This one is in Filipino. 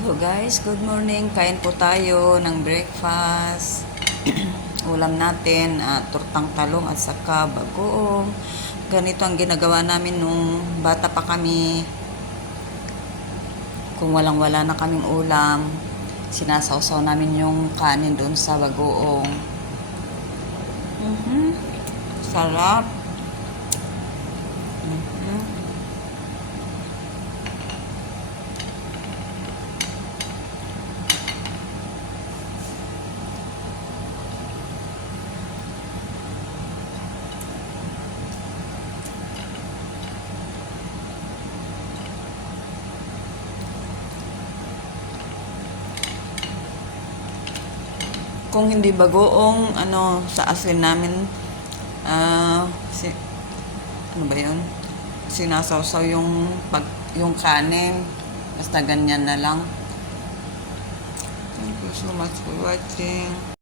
So guys, good morning. Kain po tayo ng breakfast. Ulam natin, tortang talong at saka bagoong. Ganito ang ginagawa namin nung bata pa kami. Kung walang-wala na kaming ulam, sinasawsaw namin yung kanin doon sa bagoong. Sarap. Kung hindi bagoong, sa asin namin, ano ba yun? Sinasawsaw yung kanin. Basta ganyan na lang. Thank you so much for watching.